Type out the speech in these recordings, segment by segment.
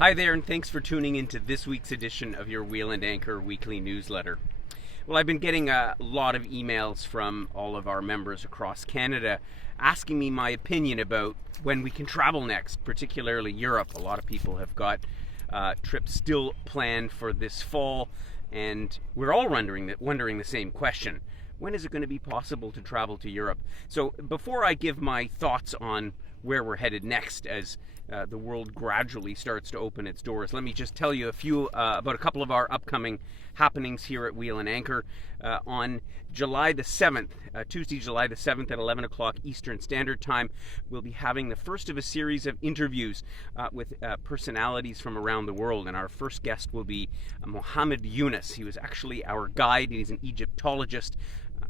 Hi there, and thanks for tuning into this week's edition of your Wheel and Anchor weekly newsletter. Well, I've been getting a lot of emails from all of our members across Canada asking me my opinion about when we can travel next, particularly Europe. A lot of people have got trips still planned for this fall, and we're all wondering the same question. When is it going to be possible to travel to Europe? So before I give my thoughts on where we're headed next as the world gradually starts to open its doors, let me just tell you about a couple of our upcoming happenings here at Wheel and Anchor. On July the 7th, Tuesday, July the 7th at 11 o'clock Eastern Standard Time, we'll be having the first of a series of interviews with personalities from around the world. And our first guest will be Mohammed Yunus. He was actually our guide. He's an Egyptologist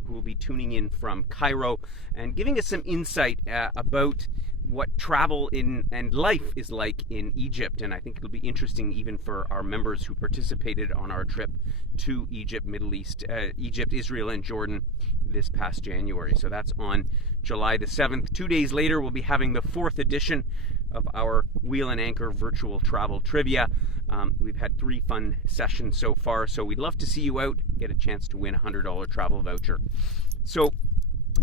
who will be tuning in from Cairo and giving us some insight about what travel and life is like in Egypt. And I think it'll be interesting even for our members who participated on our trip to Egypt, Middle East, Egypt, Israel, and Jordan this past January. So that's on July the 7th. 2 days later, we'll be having the 4th edition of our Wheel and Anchor virtual travel trivia. We've had 3 fun sessions so far, so we'd love to see you out, get a chance to win a $100 travel voucher. So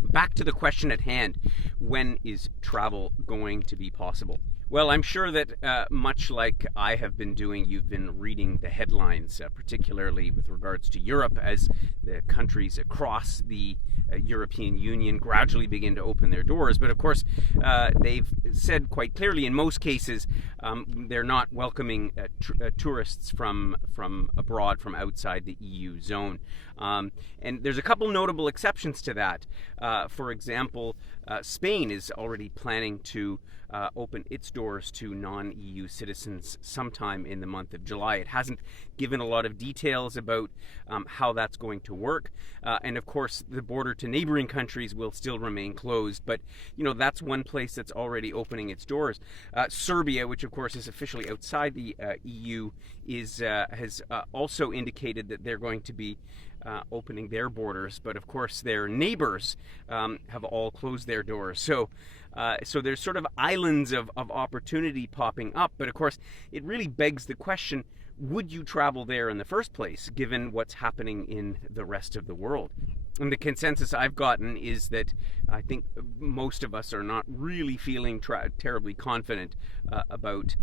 back to the question at hand, when is travel going to be possible? Well, I'm sure that much like I have been doing, you've been reading the headlines, particularly with regards to Europe, as the countries across the European Union gradually begin to open their doors. But of course, they've said quite clearly in most cases they're not welcoming tourists from abroad, from outside the EU zone. And there's a couple notable exceptions to that. For example, Spain is already planning to open its doors to non-EU citizens sometime in the month of July. It hasn't given a lot of details about how that's going to work. And of course, the border to neighboring countries will still remain closed. But, you know, that's one place that's already opening its doors. Serbia, which of course is officially outside the EU, has also indicated that they're going to be opening their borders, but of course their neighbors have all closed their doors. So there's sort of islands of opportunity popping up, but of course it really begs the question, would you travel there in the first place, given what's happening in the rest of the world? And the consensus I've gotten is that I think most of us are not really feeling terribly confident about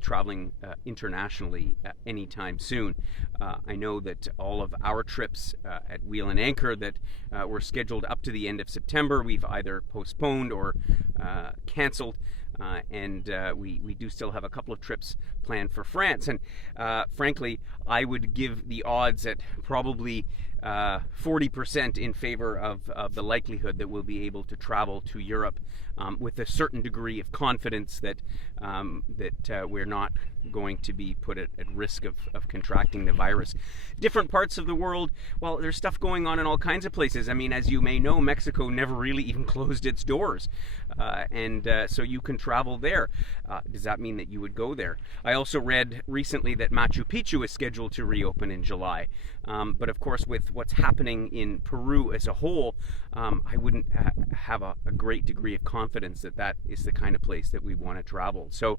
traveling internationally anytime soon. I know that all of our trips at Wheel and Anchor that were scheduled up to the end of September, we've either postponed or canceled. And we do still have a couple of trips planned for France. And frankly, I would give the odds at probably 40% in favor of the likelihood that we'll be able to travel to Europe with a certain degree of confidence that we're not going to be put at risk of contracting the virus. Different parts of the world, well, there's stuff going on in all kinds of places. I mean, as you may know, Mexico never really even closed its doors. So you can travel there. Does that mean that you would go there? I also read recently that Machu Picchu is scheduled to reopen in July. But of course, with what's happening in Peru as a whole, I wouldn't have a great degree of confidence that that is the kind of place that we want to travel. So,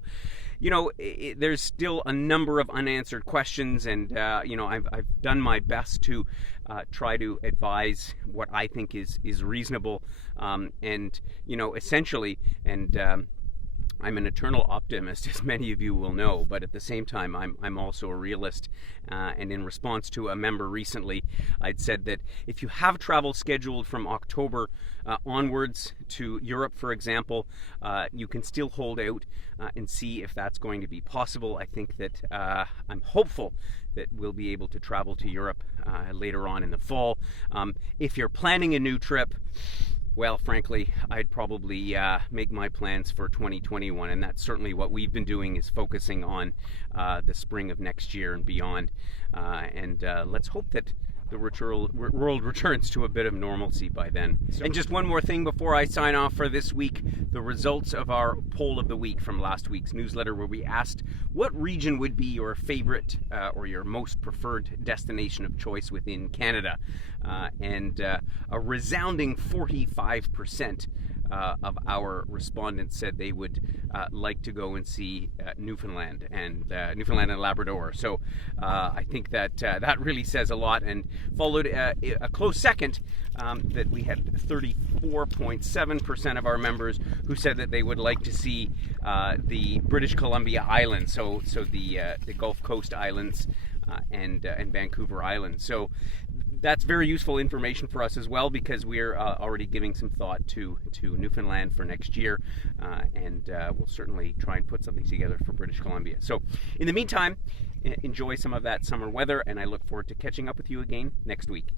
you know, there's still a number of unanswered questions, and you know, I've done my best to try to advise what I think is reasonable, and you know, essentially, and I'm an eternal optimist, as many of you will know, but at the same time, I'm also a realist. And in response to a member recently, I'd said that if you have travel scheduled from October onwards to Europe, for example, you can still hold out and see if that's going to be possible. I think that I'm hopeful that we'll be able to travel to Europe later on in the fall. If you're planning a new trip, well, frankly, I'd probably make my plans for 2021, and that's certainly what we've been doing, is focusing on the spring of next year and beyond. And let's hope that the world returns to a bit of normalcy by then. And just one more thing before I sign off for this week, the results of our poll of the week from last week's newsletter, where we asked what region would be your favorite or your most preferred destination of choice within Canada. And a resounding 45% of our respondents said they would like to go and see Newfoundland and Labrador. So I think that that really says a lot, and followed a close second that we had 34.7% of our members who said that they would like to see the British Columbia Islands, so the Gulf Coast Islands and Vancouver Island. So that's very useful information for us as well, because we're already giving some thought to Newfoundland for next year, and we'll certainly try and put something together for British Columbia. So in the meantime, enjoy some of that summer weather, and I look forward to catching up with you again next week.